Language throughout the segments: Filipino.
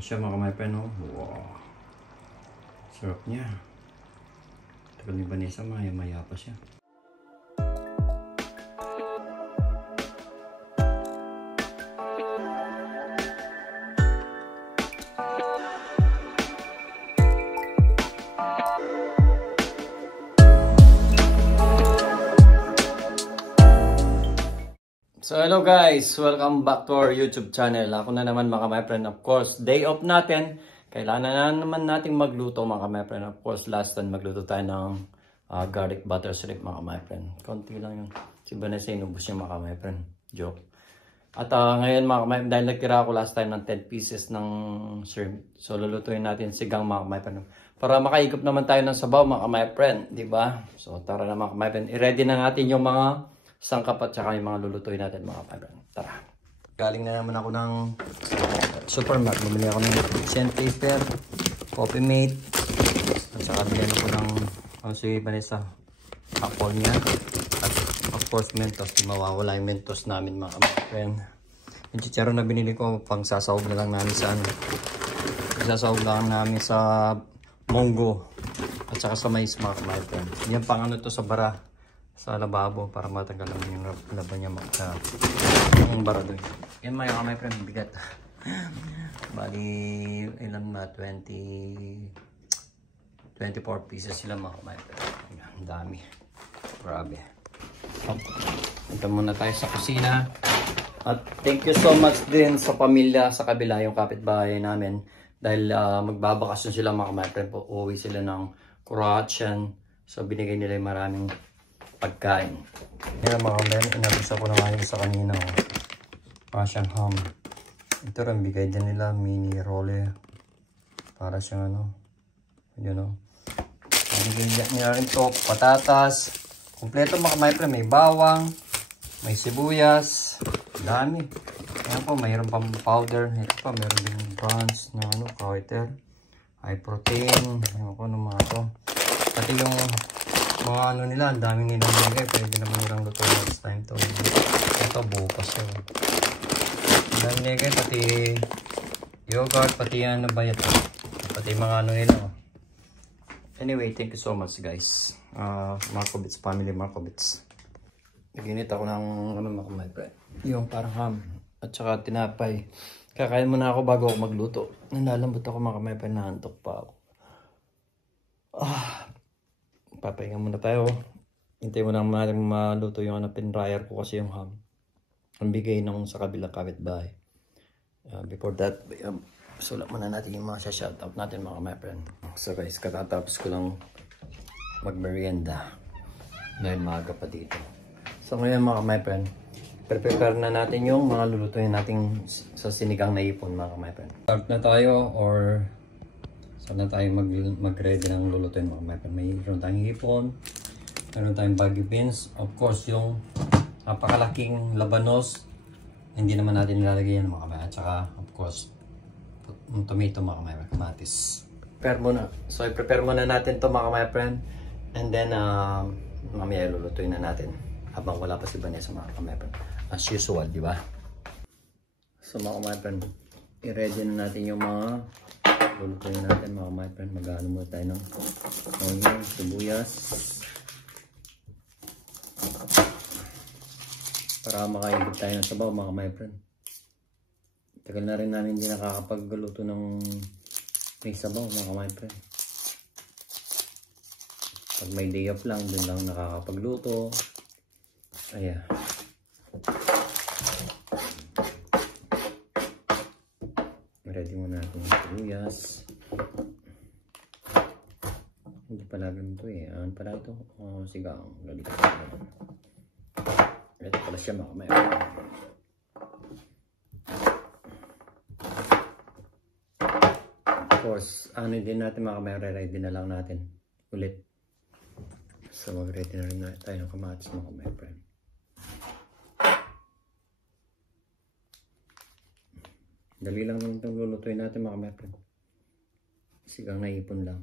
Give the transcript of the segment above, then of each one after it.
siya mga my friend, oh. Wow. Sarap niya. Tagal ni Vanessa, maya-maya pa siya. So hello guys, welcome back to our YouTube channel. Ako na naman mga my friend, of course, day off natin. Kailangan na naman nating magluto mga my friend. Of course, last time magluto tayo ng garlic butter shrimp mga my friend. Konti lang yun. Si Vanessa inubos niya mga my friend. Joke. At ngayon mga my friend, dahil nagtira ako last time ng 10 pieces ng shrimp. So lulutuin natin sigang mga my friend. Para makaigop naman tayo ng sabaw mga my friend, di ba? So tara na mga my friend. I-ready na natin yung mga sangkap at saka yung mga lulutuin natin mga friend. Tara. Galing na naman ako ng supermarket. Bumili ako ng sandpaper, coffee mate, at saka bilhin ako ng si Vanessa, apple niya, at of course mentos. Di mawawala yung mentos namin mga friend. Yung chicharon na binili ko, pang sasahog na lang namin sa sasahog lang namin sa munggo at saka sa mais mga friend. Yan pang ano to sa bara, sa lababo para matagal naman yung laban niya yung bara doon. Yan mga my friend, bigat. Bali ilan na 24 pieces sila mga my friend. Ang dami, grabe. Punta muna tayo sa kusina. At thank you so much din sa pamilya sa kabila, yung kapitbahay namin, dahil magbabakasyon sila mga my friend po. Uuwi sila ng Croatian, so binigay nila yung maraming pagkain. Yan mga men, inabisa ko na ngayon sa kanina. Russian ham. Ito rin, bigay din nila mini rolle. Para siyang ano, yun o. Bigay nila rin ito, patatas. Kompleto mga my friend, may bawang, may sibuyas, dami. Ayan po, mayroon pang powder. Ito pa, mayroon din bronze na ano, kawiter. High protein. Ayan po, ano mga to. Pati yung mga ano nila, ang daming nilang binigay. Pwede naman nilang luto next time to. Ito bukas yun. Ang daming binigay, pati yogurt, pati ano ba ito, pati mga ano nila. Anyway, thank you so much guys. Markovits family, Markovits. Naginit ako ng ano my friend, yung parang ham at saka tinapay. Kakain muna ako bago ako magluto. Nalalambot ako mga my friend, nahantok pa ako. Papahinga muna tayo. Hintay mo lang natin maluto yung pin-dryer ko kasi yung ham. Ang bigay nung sa kabilang kapitbahay. Before that, sulat muna natin yung mga shoutout natin mga my friend. So guys, katatapos ko lang magmerienda. Dahil maaga pa dito. So ngayon mga my friend, prepare na natin yung mga lulutuin natin sa sinigang na ipon mga my friend. Start na tayo or saan na tayo mag-ready ng lulutuin mga my friend. Mayroon tayong hipon, mayroon tayong baggy beans, of course yung napakalaking labanos, hindi naman natin nilalagay yan mga my, at saka of course tomato mga my, kamatis. Prepare muna. So i-prepare muna natin to mga my friend, and then mamaya lulutuin na natin habang wala pa si Vanessa mga my friend, as usual, di ba? So mga my friend, i-ready na natin yung mga lulutuin natin mga my friend. Mag-ano muna tayo ng onion, sibuyas, para makaigib tayo ng sabaw mga my friend. Tagal na rin namin hindi nakakapagluto ng may sabaw mga my friend. Pag may day off lang, dun lang nakakapagluto. Ayan. Ready muna natin yung sibuyas. Hindi pala ganito eh. Ano pala ito? Sigang. Lalito ko pala. Ito pala siya mga may. Of course, ano din natin mga may, ready na lang natin ulit. So mag-ready na rin tayo ng kamatis mga may friend. Dali lang naman itong lulutuin natin mga my friend. Sigang naipon lang.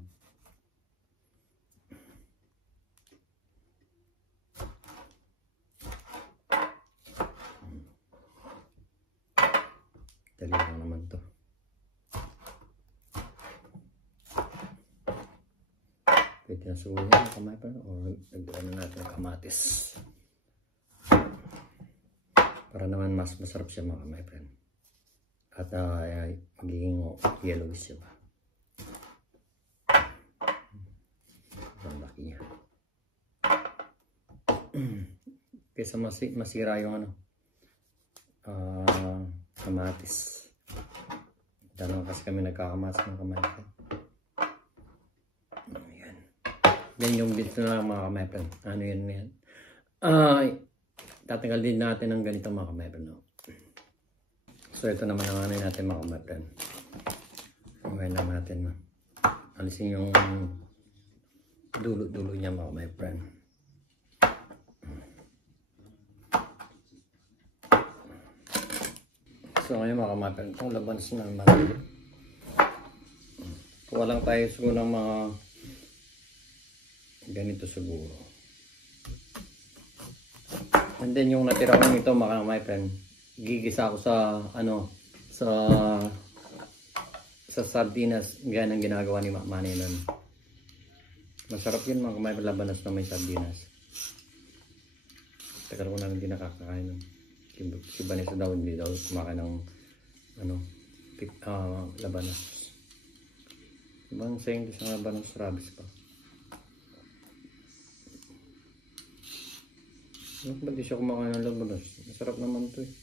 Dali lang naman to. Pwede na siguro yung kamay pa o nagdala na natin ng kamatis. Para naman mas masarap siya mga my friend. At magiging yellowish siya ba. Ang laki niya. Kaysa masira yung kamatis. Dalawa kasi kami nagkakamatis ng kamatis. Ayan. Yan yung dito na mga kamay. Ano yan? Tatanggal din natin ng ganito mga kamay. No? So ito naman ang ano natin mga kamay. Ngayon lang natin. Alisin yung dulo-dulo niya mga my friend. So ngayon mga kamay, itong labanos na naman. Kuha lang tayo siguro ng mga ganito siguro. And then yung natira ko nito mga my friend, gigisa ko sa sa sardinas. Ganyan ang ginagawa ni Mama nun. Masarap yun mga kamay, labanos na may sardinas. Tagal ko na hindi nakakakain nun. Si Vanessa daw hindi daw kumakain ng labanos. Ibang sa English ang labanos, rabies pa. Ba't di siya kumakain ng labanos? Masarap naman ito eh.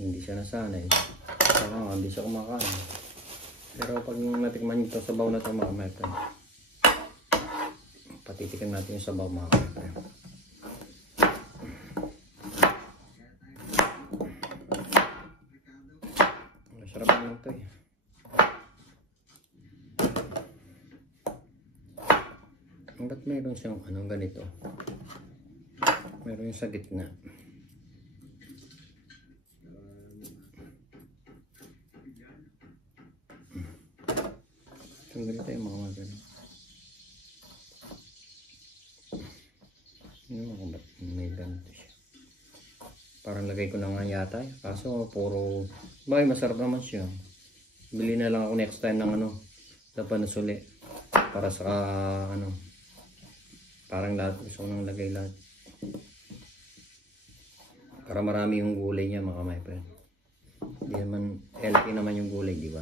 Hindi siya nasanay. Saka hindi siya kumakain. Pero pag natikman nyo ito sabaw na ito mga kamay, patitikin natin yung sabaw mga kamay. Masarap naman ito eh. Ba't mayroon siyang ganito? Mayroon yung sa gitna. Tanggalin tayo mga ganun. Ba't may ganito siya? Parang lagay ko na nga yata eh. Kaso puro masarap naman siya. Bili na lang ako next time ng labanos uli. Para sa parang lahat gusto ko nang lagay lahat. Para marami yung gulay niya mga my friend. Hindi naman healthy naman yung gulay, di ba?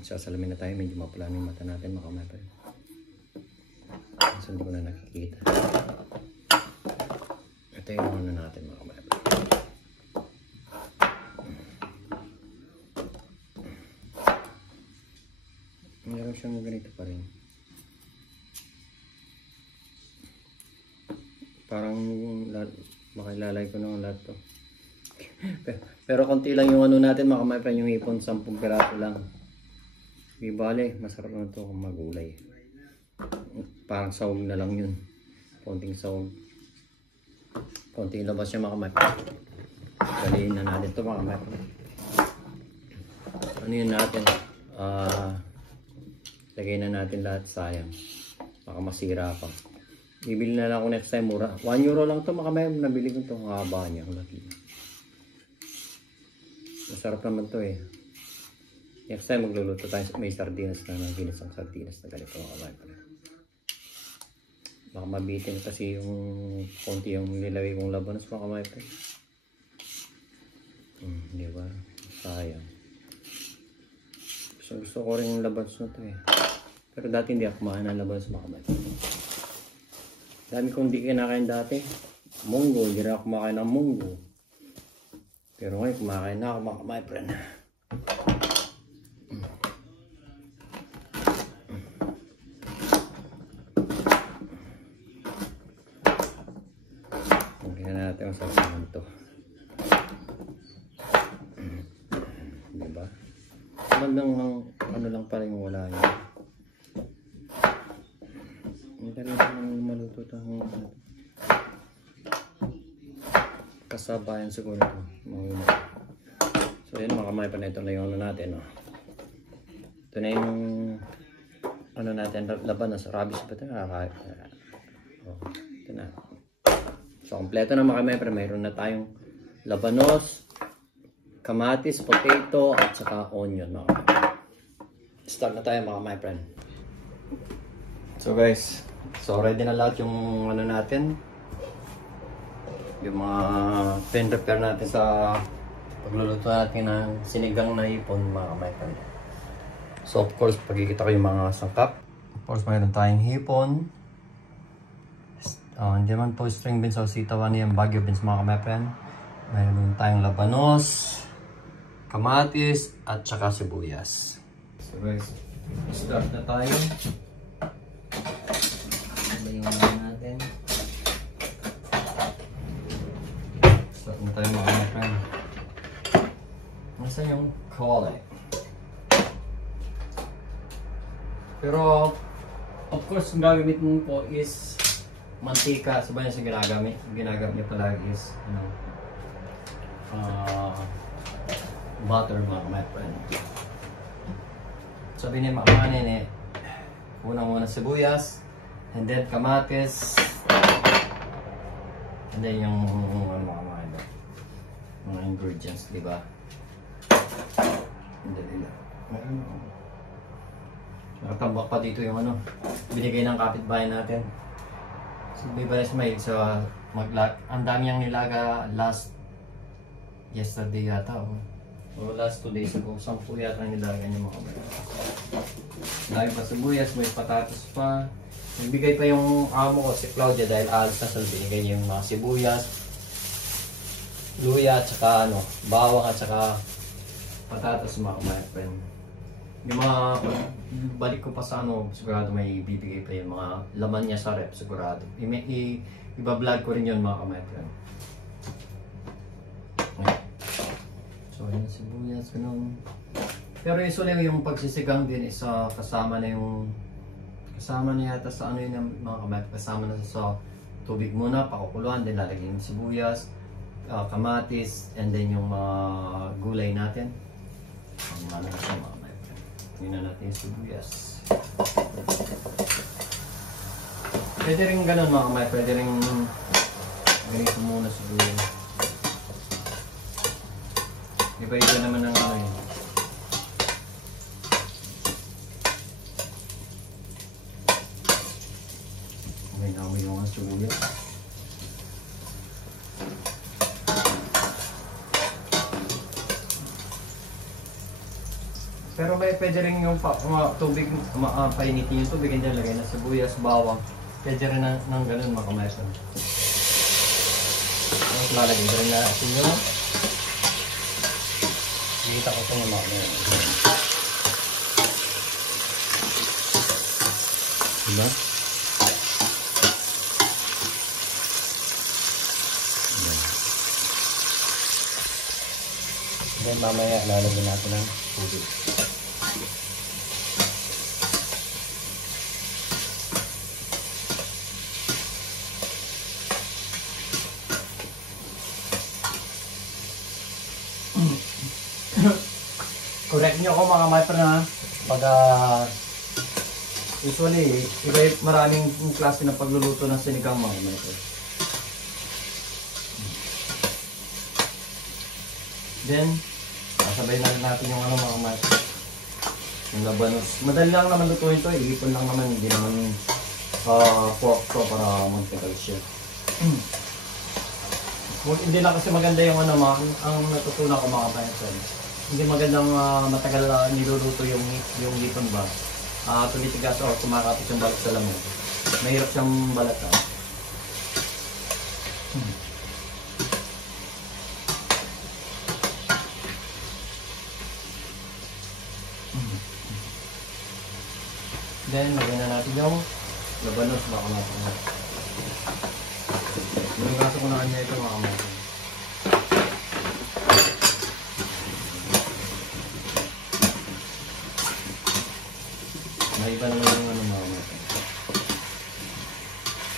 Sasalamin na tayo, medyo mapula yung mata natin mga kamay. Kasi hindi ko na nakikita. Ito yung natin mga kamay. Meron siyang ganito pa rin. Parang makilalay ko ng lahat to. Pero konti lang yung natin mga kamay, yung hipon, 10 piraso lang. Di bale, masarap na ito kung magulay. Parang sahog na lang yun. Konting sahog. Konting labas siya mga kamay. Galiin na natin ito mga kamay. Ano yun natin? Lagay na natin lahat, sayang. Baka masira pa. Bibili na lang ako next time mura. 1 euro lang ito mga kamay. Nabili ko ito. Ang haba niya. Masarap naman ito eh. Next time magluluto tayo, may sardinas na ginisang sardinas na ganito mga kamay. Baka mabitin kasi yung konti yung nilagay kong labanos mga kamay. Di ba? Sayang. Gusto ko rin yung labanos na ito eh. Pero dati hindi ako kumain ng labanos mga kamay. Dami kong hindi kinakain dati. Munggo, hindi na ako kumakain ng munggo. Pero ngayon kumakain na ako mga kamay friend. Natin ang sasahan ito. Diba? Magandang lang pa rin wala yun. Hindi rin ang maluto ito. Kasabayan siguro ito. So yun mga kamay pa na ito na yung natin. Ito na yung natin laban na sa rabies pa ito. Ito na. So, kompleto na mga my friend. Mayroon na tayong labanos, kamatis, potato, at saka onion mga my friend. Start na tayo mga my friend. So guys, ready na lahat yung ano natin. Yung mga prepare natin sa pagluluto natin ng sinigang na hipon mga my friend. So of course, pagkikita ko yung mga sangkap. Of course, mayroon tayong hipon. Hindi naman po string beans o sitawan yan, Baguio beans mga my friend. Mayroon tayong labanos, kamatis, at saka sibuyas. So guys, start na tayo. Yung natin. Start na tayo mga friend. Nasaan yung kawali? Pero, of course, ang gagamit mo po is mantika. Sabay sa ginagamit. Ang ginagamit niya palagi is, butter mga friend. Sabi niya makakanin unang-una sibuyas. And then kamatis. And then yung mga ingredients, di ba? And then nakatambak pa dito yung binigay ng kapitbahay natin. So, di ba may ang dami yung nilaga yesterday yata o last 2 days ago. 10 yata nilaga niya mga kapatid. Dami pa sibuyas, may patatas pa. Nagbigay pa yung amo ko si Claudia dahil alas na sa binigay niya yung mga sibuyas, luya, at saka bawang at saka patatas mga friend. Yung mga balik ko pa sa sigurado may bibigay pa yung mga laman niya sa rep sigurado. Iba-vlog ko rin yun mga friend. So yun sibuyas, ganun. Pero usually yung pagsisigang din isa kasama na yata sa yun mga kamat, kasama na sa tubig muna, pakukuluan, then lalagyan yung sibuyas, kamatis, and then yung mga gulay natin. Ang na siya mga kamat. Tingnan na natin yung sibuyas. Pwede rin ganun mga kamat, pwede rin ganito muna siguro. Iba-iba naman ang yun. May namoy yung sibuyas. Pero may pwede rin yung tubig, painitin yung tubig, and then lagay na sibuyas, bawang. Pwede rin ng ganun mga kamesan. Tapos lalagay rin natin yung nakita ko ito yung mga kamesan. Diba? Then mamaya lalagyan natin ng tubig. Correct nyo ako mga my friend ha. Pag usually, maraming klase ng pagluluto ng sinigang mga my friend. Then, sabay na rin natin yung mga mat. Yung labanos. Madali lang naman lutuin to. Ilipon lang naman. Hindi naman pork to para magtagal siya. Hindi na kasi maganda yung ang natutunan ko mga kapatid. Hindi magandang matagal niluluto yung hipon ba. Tumitigas o kumakapit yung balat sa lamok. Mahirap siyang balatan. Then, lagyan na natin yung labanos baka natin. Niligaso ko na kanya ito mga kamay. May iba naman yung mga kamay.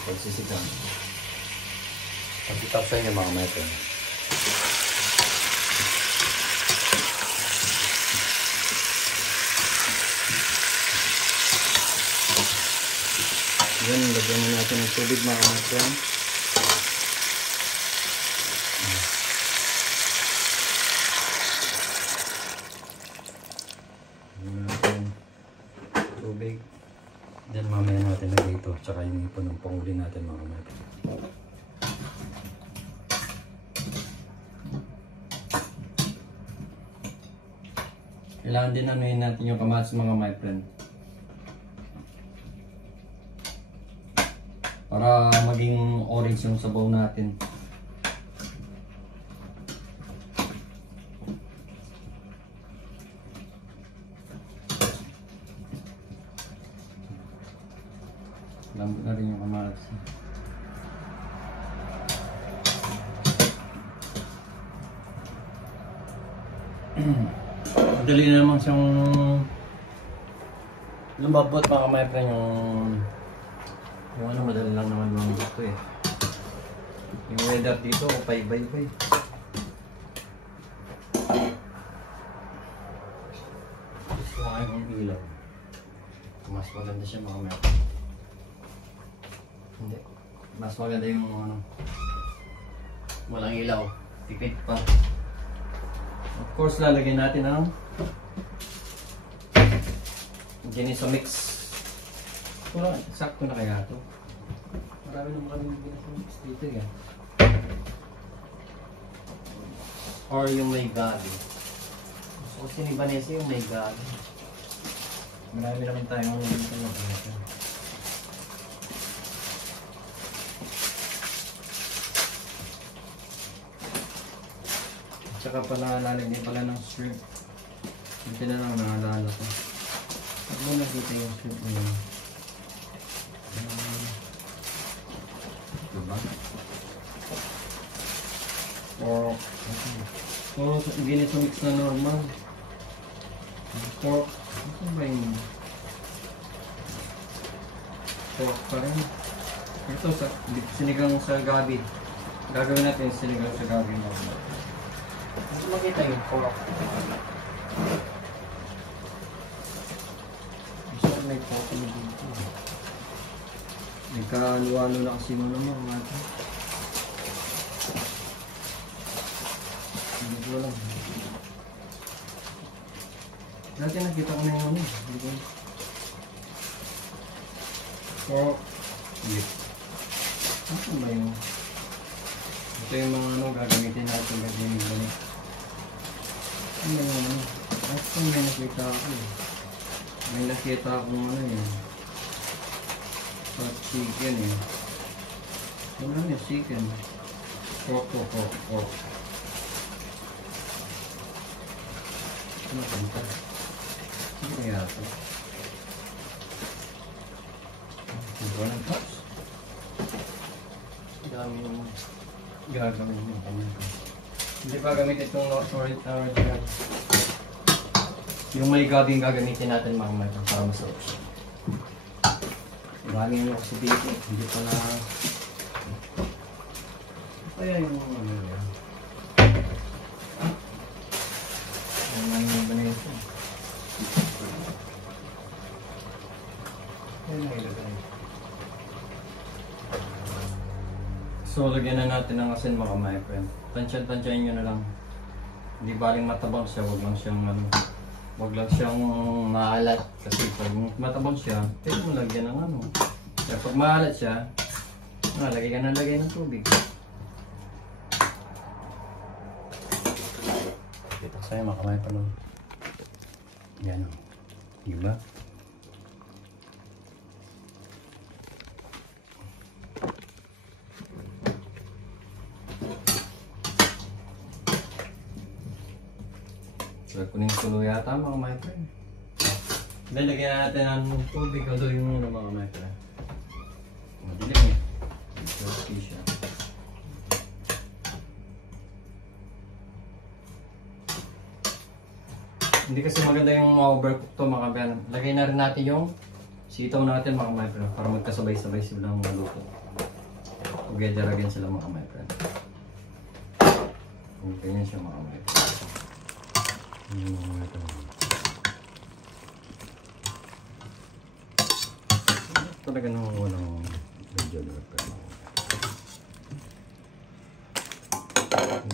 Pagsisigang. Pagkitap sa inyo mga kamay. Yan, lagyan na natin ng tubig mga kamay. tsaka yung ipon ng panghuli natin mga my friend. Kailangan din anuhin natin yung kamatis mga my friend. Para maging orange yung sabaw natin. Lambot na rin yung kamatis. Madali na naman siyang lumabot mga my friend yung ano, madali lang naman lumabot to eh. Yung weather dito, pay-bay-bay. Gusto ko kayo ng ilaw. Mas maganda siya mga my friend. Hindi. Mas maganda yung ano, walang ilaw. Tipid pa. Of course, lalagyan natin ang Geneso mix. Wala, sakto na kaya ito. Marami naman kami Geneso mix dito yan. Or yung may gabi. So, kasi ni Vanessa yung may gabi. Marami naman tayong dito na Vanessa. Tsaka pala lalagyan pala ng shrimp. Hindi na lang naalala ko. Pag mo nakita yung shrimp na yun. Diba? Pork. Pork. Geneso mix na normal. Pork. Ano ba yung pork pa rin? Ito sa sinigang sa gabi. Gagawin natin yung sinigang sa gabi normal. Hindi makita yung pork. Gusto may pork na dito. Nagkaluwalo na kasi mo naman natin. Hindi ko lang. Dati nakita ko na yung ano. Hindi ko. Pork. Hindi. Ano ba yung ito yung mga ano gagamitin natin gagawin yung ganit. Ano yung ano? Actually may nakita ako eh. May nakita akong ano yun. Hot chicken eh. Ano yung chicken? Pork. Ano kanta? Ano kaya ito? Ito ng tops? Dami yung gagawin yung kanya. Hindi pa gamitin itong original. Yung may gabing gagamitin natin mga mga para masarap siya. Maraming yung kasi dito. Hindi pa na kaya yung ano yan. Ang nangyay ba na ito? Kaya nailagay. So, lagyan na natin ng asin mga my friend. Tansyan-tansyain nyo na lang. Hindi baling matabang siya, wag lang siyang maalat. Kasi pag matabang siya, pwede mo lagyan ng ano. Kaya pag maalat siya, lagay ka na lagay ng tubig. Kita sa'yo mga my friend. Yan o. Diba? So, kuning-kulo yata mga my friend. Then, lagyan natin ng tubig. Haluin muna mga my friend. Madilim eh. Okay siya. Hindi kasi maganda yung ma-overcook to mga friend. Lagay na rin natin yung sitaw natin mga my friend. Para magkasabay-sabay silang maluto. Together again sila mga my friend. Ganyan siya mga my friend. Talaga nung walang medyo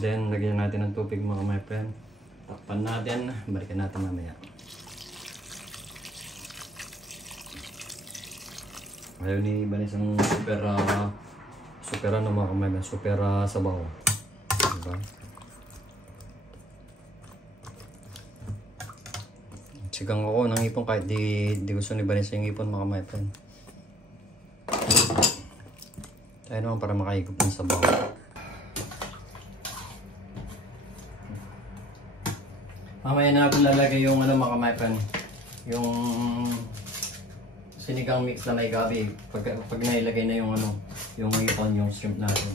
then lagyan natin ng tubig mga my friend. Takpan natin, balikan natin mamaya. Ayaw ni Vanessa ng super, super ano mga kamay, super sabaw. Diba? Sigang ako ng ipon kahit di gusto ni Vanessa yung ipon mga kamay. Tayo naman para makahigop ng sabaw. Mamaya natin lalagay yung ano mga kamay, yung sinigang mix na may gabi. Pag nailagay na yung ano, yung ipon, yung shrimp natin.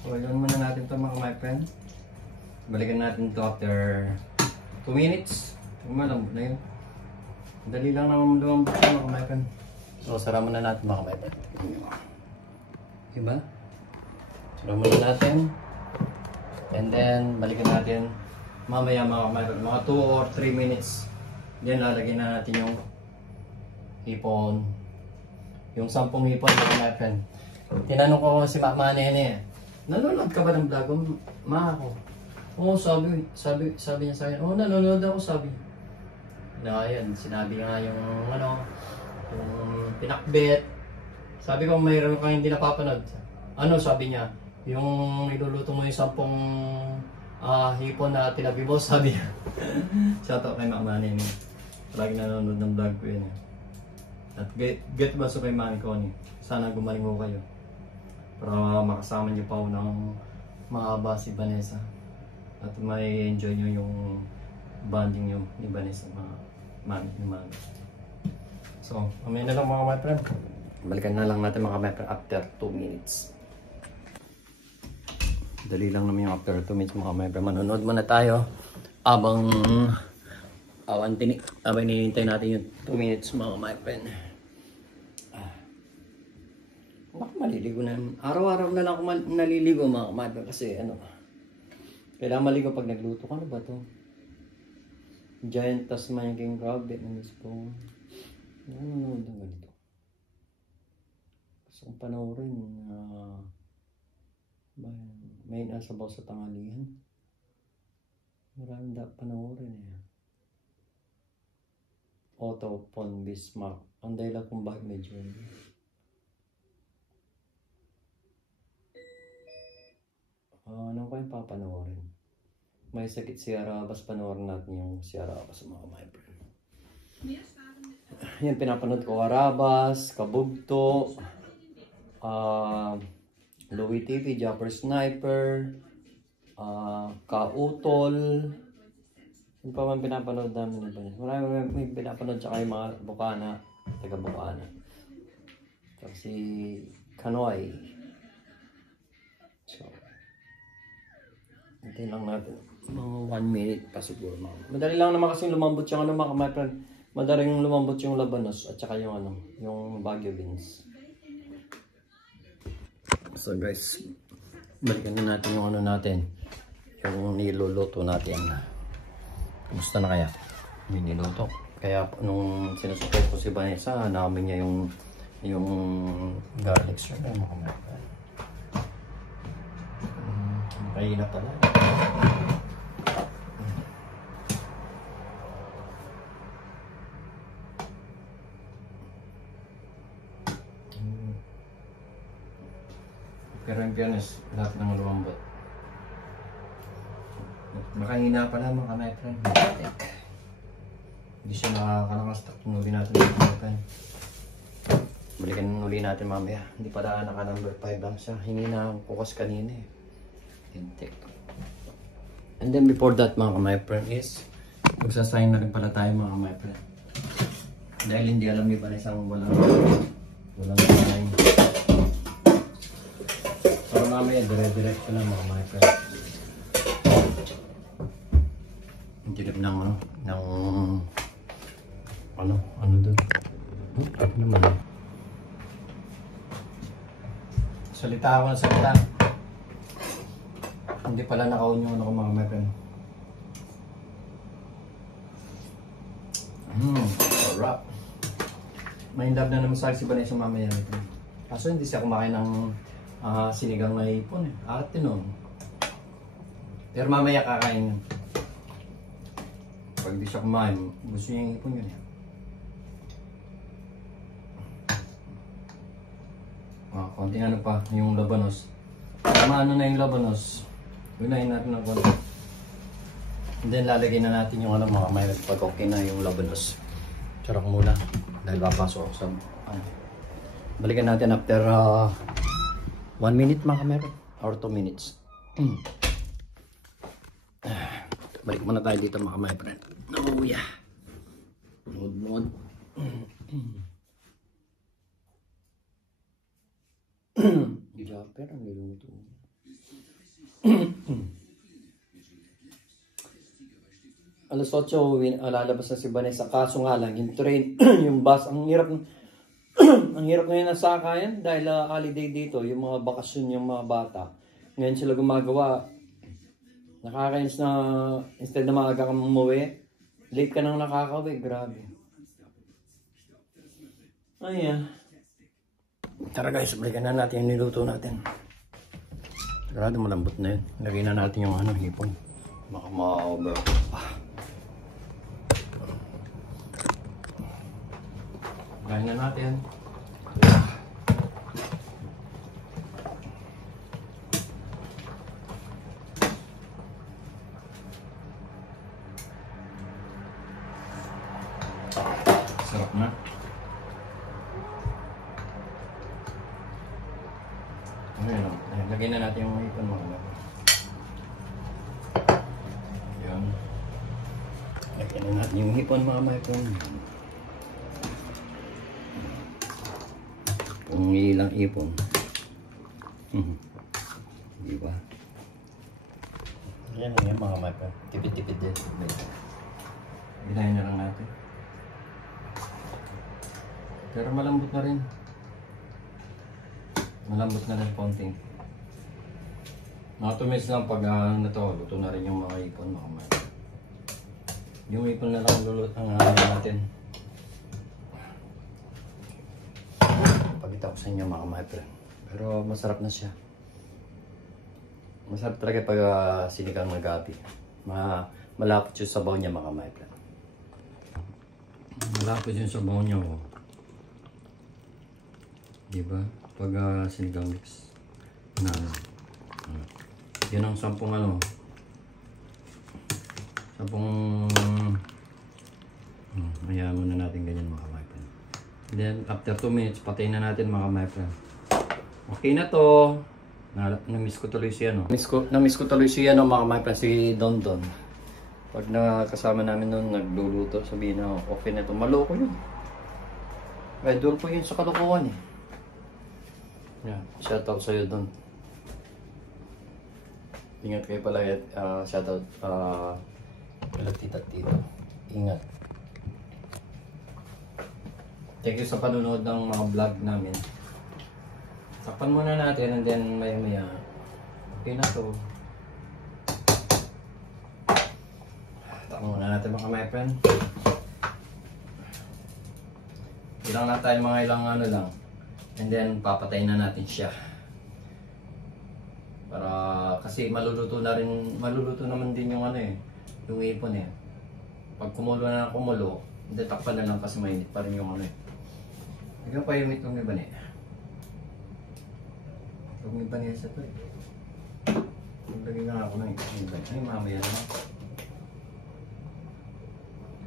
So, yun muna natin ito mga my friend. Balikan natin ito after 2 minutes. Malambot na yun. Dali lang naman lumambot mga my friend. So, sara muna natin mga my friend. Diba? Sara muna natin. And then, balikan natin mamaya mga my friend. Mga 2 or 3 minutes. Then, lalagyan na natin yung hipon. Yung 10 hipon mga friend. Tinanong ko si Mama Nene, nanonood ka ba ng vlog? Ma ako. Oo, sabi niya sa akin, oo, nanonood ako, sabi. Na yan, sinabi nga yung ano, yung pinakbet. Sabi ko, mayroon kang hindi napapanood. Ano, sabi niya, yung iluluto mo yung 10 hipon na tinabi mo, sabi niya. Shoutout kay Mama Nene. Lagi nanonood ng vlog ko yun. At get baso kay Mami Connie. Sana gumaling ko kayo. Para makasama niyo pa ng mahaba si Vanessa. At may enjoy niyo yung bonding niyo ni Vanessa mga mami ni Mami. So, mamaya na lang mga my friend. Balikan na lang natin mga my friend after 2 minutes. Dali lang naman yung after 2 minutes mga my friend. Manonood muna tayo. Abang hinihintay natin yung 2 minutes mga my friend. Baka maliligo na. Araw-araw na lang ako naliligo mga my friend kasi ano. Kailangan maligo pag nagluto ka. Ano ba to? Giant Tasmanian crab. Vietnamese po. Nanonood ng ganito. Gusto kong panoorin. May nasabaw sa tanghalian. Marami dapat panoorin eh. Otto von Bismarck. Ang dahilan kung bakit medyo ano kayong papanoorin? May sakit si Arabas, panoorin natin yung si Arabas mga my friend. Yan, pinapanood ko Arabas, Kabugto, Louie TV, Jumper Sniper, Kautol. Yung pa man pinapanood namin na marami may pinapanood tsaka yung mga Bukana, taga Bukana. Tapos si Kanoy. So, hintayin lang natin. Mga 1 minute pa siguro. Madali lang naman kasi lumambot yung ano mga my friend. Madaling lumambot yung labanos at saka yung ano, yung Baguio beans. So guys, balikan na natin yung ano natin. Yung niluluto natin. Kumusta na kaya? Yung niluto. Kaya nung sinusupay ko si Vanessa, namin niya yung garlic syrup. Mga my friend. Mahina pala. Pero yung pianis, lahat ng lumambot. Makahina pala mga my friend. Hindi siya nakakalakas. Uli natin mga my friend. Balikan uli natin mamaya. Hindi pala naka number 5 lang siya. Hingi na ang kukas kanina eh. And then before that mga my friend is magsasign na rin pala tayo mga my friend. Dahil hindi alam niyo pa na isang walang sign. Pero mamaya dire-diretso na mga my friend. Dilip ng ano doon? Ano naman? Salita ako ng salita. Hindi pala naka-on yung ano ko mga my friend. Sarap. May love na naman sa akin si Vanessa mamaya. Kaso hindi siya kumakain ng sinigang na hipon eh. Ate nun. Pero mamaya kakain yun. Pag di siya kumain, gusto niya yung hipon yun eh. konting ano pa, yung labanos. Maano na yung labanos. Unahin natin ng konti. And then lalagay na natin yung ano mga may pag okay na yung labanos. Charok muna. Dahil papasok ako sa ano. Balikan natin after 1 minute mga kamera. Or 2 minutes. Balik muna tayo dito mga kamera. Oh yeah. Mood. Pero ang niluto. Alas 8 lalabas na si Vanessa. Kaso nga lang yung train, yung bus, ang hirap ang hirap ngayon na sakayan dahil holiday dito, yung mga bakasyon yung mga bata. Ngayon sila gumagawa. Nakakainis na instead na maaga kang umuwi, late ka nang nakakauwi. Grabe. Ay, tara guys, balikan na natin yung niluto natin. Sigurado malambot na yun. Lagyan na natin yung ano, hipon. Baka ma-over. Lagyan na natin. Sarap na. Ayan, lagyan na natin yung hipon mga kapatid. Ayan. Lagyan na natin yung hipon mga kapatid. Kung ilang ipon. Diba? Ayan yan mga kapatid. Tipid-tipid din. Ginahin na lang natin. Pero malambot na rin. Malambot na rin konting. Mga 2 minutes lang pag luto na rin yung mga ipon mga kapatid. Yung ipon na lang luluto natin. Pakita ko sa inyo mga kapatid. Pero masarap na siya. Masarap talaga pag sinigang ng gabi. Malapot yung sabaw niya mga kapatid. Malapot yung sabaw niya. Oh. Diba? Pag sinigang mix na yun ang 10 ano 10 mayaman na natin ganyan mga kapatid. Then after 2 minutes patayin na natin mga kapatid. Okay na to. Na-miss ko tuloy siya no. Na-miss ko tuloy siya no mga kapatid, si Don Don. Pag nakasama namin noon nagluluto, sabihin na okay na to. Maloko yun. Idol po yun sa kalokohan eh. Yeah, shoutout sa'yo doon. Ingat kayo pala at shoutout kala tita tito. Ingat. Thank you sa panonood ng mga vlog namin. Sakpan muna natin and then maya okay na to. Takpan muna natin mga my friend. Ilang na tayo mga ilang ano lang. And then papatayin na natin siya. Para kasi maluluto naman din yung ano eh, yung ipon eh. Pag kumulo na kumulo, hindi takpan na lang kasi mainit pa rin yung ano eh. Hanggang pa yung itong iba eh. Itong iba niya sa to eh. Maglagay na ako ng itong iba. Ay mamaya naman.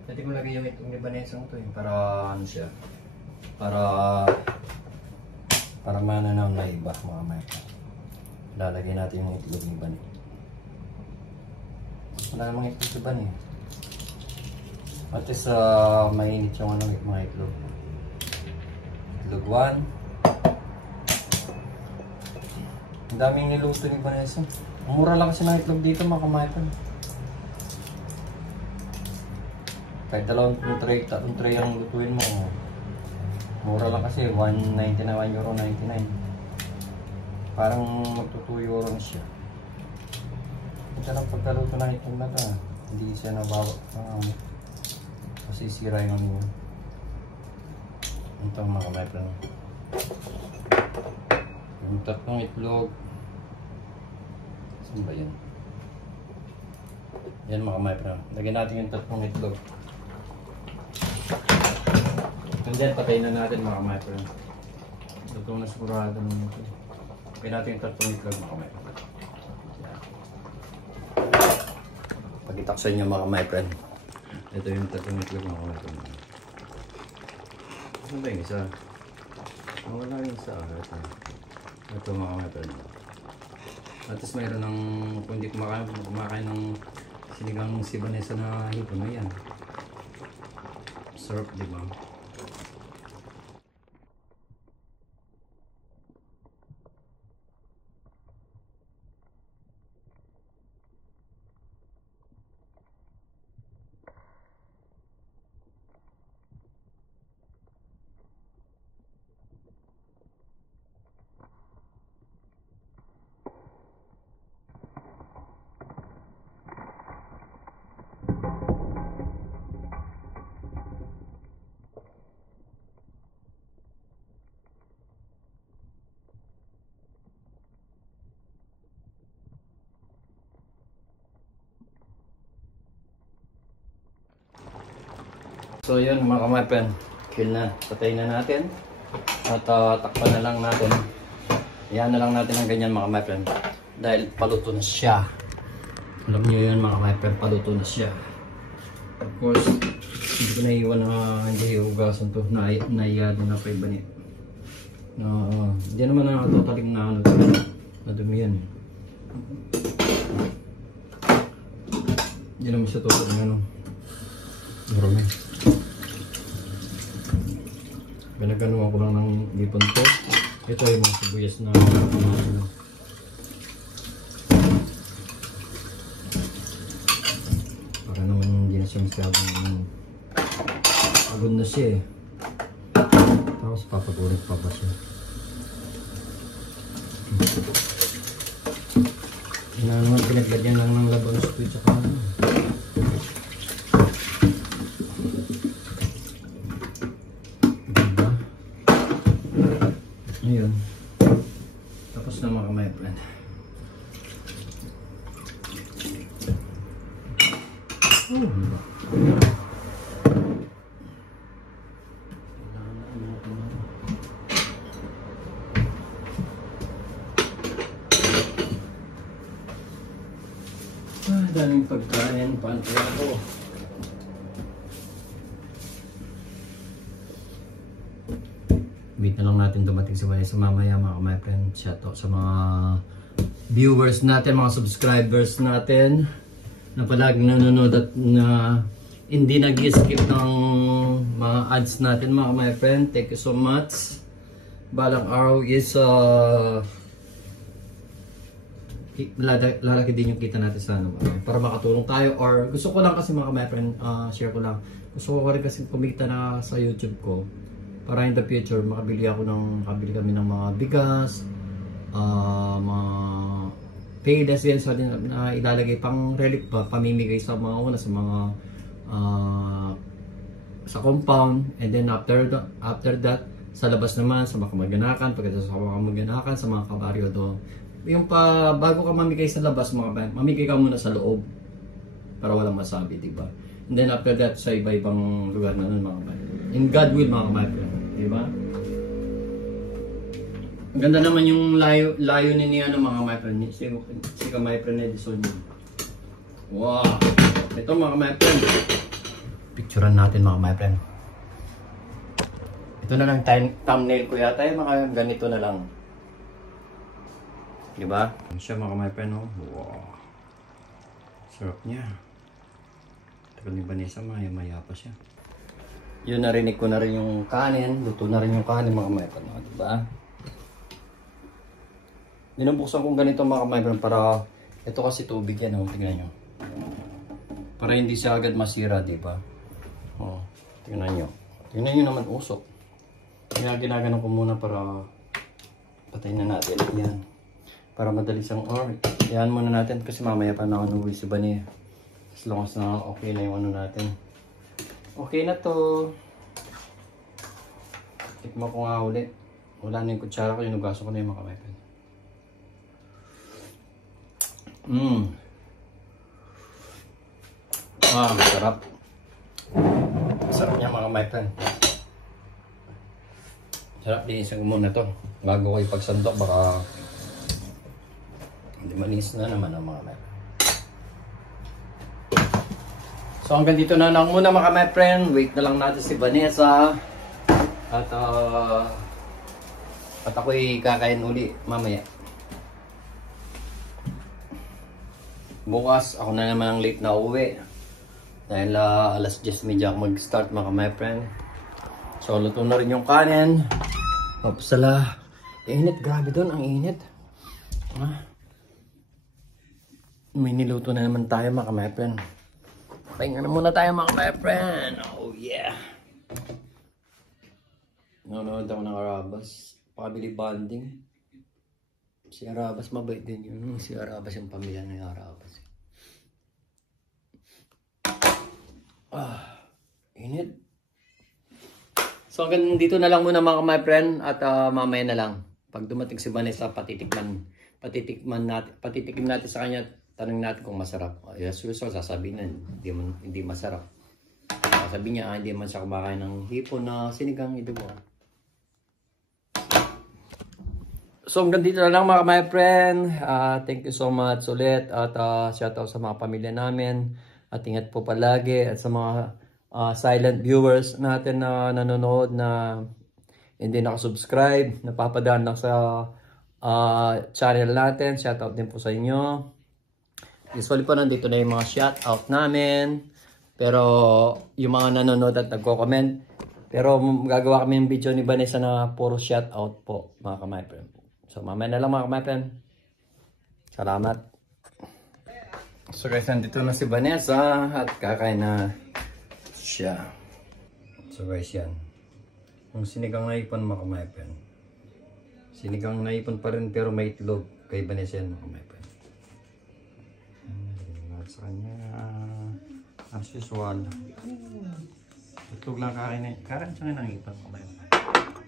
Pwede ko lagay yung itong iba niya sa to eh. Para ano siya. Para mananaw na iba mga mayka. Lalagay natin yung itlog ni Bani. Wala namang itlog si Bani. At least mainit yung ano, mga itlog. Itlog 1. Ang daming niluto ni Vanessa. Mura lang kasi ng itlog dito mga kamayka. Kahit dalawang tray ang lutuin mo. Mura lang kasi, 1.99, €1.99. Parang magto 2 euro na siya. Ito lang pagkaluto na itong nata. Hindi siya nabawa. Masisira yung ano yun. Ito mga kamayplan. Yung tatlong itlog. Saan ba yan? Yan mga kamayplan. Lagyan natin yung tatlong itlog. And then patayin na natin mga kapatid. Totoo na sigurado naman ito. Okay natin yung tatlong itlog mga my-friend. Pakitak sa inyo mga my-friend. Ito yung tatlong itlog mga my-friend. Ano ba yung isa? Wala yung isa. Ito mga my-friend. At least mayroon ng, kung hindi kumakain ng sinigang sibanesa na hipon na yan. Sarap, di ba? So yun mga ka-my-friend, kill na, patay na natin at takpan na lang natin. Iyan na lang natin ng ganyan mga ka-my-friend dahil paluto na siya. Alam niyo yun mga ka-my-friend, paluto na siya. Of course, hindi ko naiiwan na hindi hugasan to, naiyado na pa iba niya. Hindi naman nakatotaling na ano, nadumi yan. Hindi naman siya totaling ano, marami. Pinaganuhan ko lang ng lipon ko. Ito yung mga sibuyas na para naman hindi na siya masyadong pagod na siya eh. Tapos papagulit pa ba siya. Yun na naman pinaglagyan lang ng labanos ko at saka ano. Ayun. Tapos na mga my-friend. Daming pagkain, pantay ako. Wait na lang natin dumating sa mamaya mga my-friend. Shoutout sa mga viewers natin, mga subscribers natin na palaging nanonood at na hindi nag-skip ng mga ads natin mga my-friend. Thank you so much. Balang araw is lalaki din yung kita natin sa ano, para makatulong tayo, or gusto ko lang kasi mga my-friend, share ko lang. Gusto ko rin kasi kumita na sa YouTube ko. Para in the future, makabili kami ng mga bigas, mga paydas yan, so na ilalagay pang relic ba, pamimigay sa mga sa mga sa compound, and then after that, sa labas naman, sa mga kamag-anakan, pagkatapos sa mga kamag-anakan, sa mga kabaryo doon. Yung bago ka mamigay sa labas, mamigay ka muna sa loob, para walang masabi, diba? And then after that, sa iba-ibang lugar na nun, mga kapatid. In God will, mga kapatid. Diba? Ang ganda naman yung layo niya ng mga my friend. Si my friend Edison. Wow! Ito mga my friend. Picturean natin mga my friend. Ito na lang thumbnail ko yata. Mga ganito na lang. Diba? Siya mga my friend. Oh. Wow! Sarap niya. Tagal ni Vanessa, maya pa siya. Yun, narinig ko na rin yung kanin. Luto na rin yung kanin mga my-friend. Diba? Binubuksan kong ganito mga my-friend para ito kasi tubig yan. Tingnan nyo. Para hindi siya agad masira, diba? Tingnan nyo. Tingnan nyo naman usok. Kaya ginaganon ko muna para patayin na natin. Yan. Para madali siyang yan muna natin kasi mamaya pa na uwi si Bani. As long as na okay na yung ano natin. Okay na to. Tikman ko nga ulit. Wala na yung kutsara ko, inugaso ko na yung mga my-friend. Sarap. Sarap niya mga my-friend. Sarap, linisin ko muna to. Bago ko ipagsandok, baka hindi malinis na naman ang mga my. So hanggang dito na lang muna mga my friend. Wait na lang natin si Vanessa. At ako'y kakain uli mamaya. Bukas ako na naman ang late na uwi. Dahil alas 10:30 ako mag-start mga my friend. So luto na rin yung kanin. Opsala. Init, grabe doon, ang init. May niluto na naman tayo mga my friend. Pahinga na muna tayo mga my friend. Oh yeah. Nanonood ako ng Arabas. Pakabili bonding. Si Arabas mabait din yun. Si Arabas yung pamilya ng Arabas. Init. So hanggang dito na lang muna mga my friend. At mamaya na lang. Pag dumating si Vanessa, patitikman natin sa kanya. Tanong natin kung masarap. Yes, so sasabihin na hindi masarap. Sasabihin niya hindi man siya kumakain ng hipon na sinigang idugo. So hanggang dito na lang mga my friend. Thank you so much ulit. At shoutout sa mga pamilya namin. At ingat po palagi. At sa mga silent viewers natin na nanonood na hindi nakasubscribe. Napapadaan lang sa channel natin. Shoutout din po sa inyo. Usually po nandito na yung mga shoutout namin. Pero yung mga nanonood at nagko-comment. Pero gagawa kami ng video ni Vanessa na puro shoutout po mga ka-my friend. So mamaya na lang mga ka-my friend. Salamat. So guys, nandito na si Vanessa at kakain na siya. So guys, yan. Yung sinigang na ipon mga ka-my friend. Sinigang na ipon pa rin pero may itlog kay Vanessa yan mga ka-my friend. Sa kanya as usual. Itlog lang kakain na. Kakain siya ng ipon mga ka-my friend.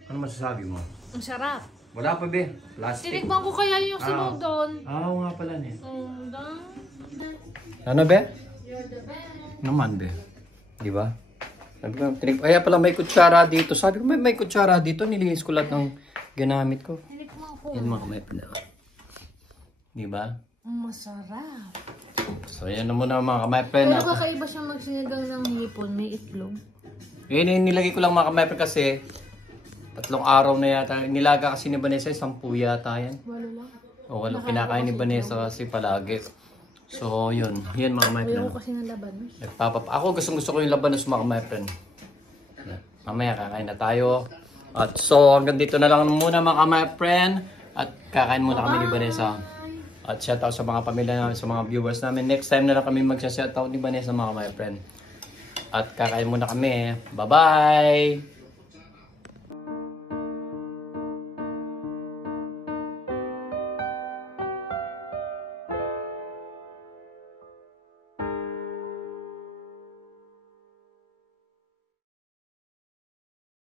Ano masasabi mo? Ang sarap. Wala pa be. Plastic. Tinikman ko kaya yung sunod doon. Oo nga pala niya. Ano be? Naman be. Di ba? Kaya pala may kutsara dito. Sabi ko may kutsara dito. Nilinis ko lahat ng ginamit ko. Tinikman ko. Yan mga kamay pala. Di ba? Masarap. So yan na muna mga kamay pala. Pero kakaiba siyang magsinigang ng hipon. May itlog. Yan nilagay ko lang mga kamay pala kasi 3 araw na yata. Nilaga kasi ni Vanessa 10 yata yan. Wala lang. O wala kinakain ni Vanessa kasi palagi. So yun. Yan mga kamay pala. Ayaw ko kasi ng labanos. Ako gusto ko yung labanos mga my friend. Mamaya kakain na tayo. At so hanggang dito na lang muna mga my friend. At kakain muna kami ni Vanessa. At shoutout sa mga pamilya namin, sa mga viewers namin. Next time na lang kami mag-shoutout ni Vanessa mga my friend. At kakain muna kami. Bye bye!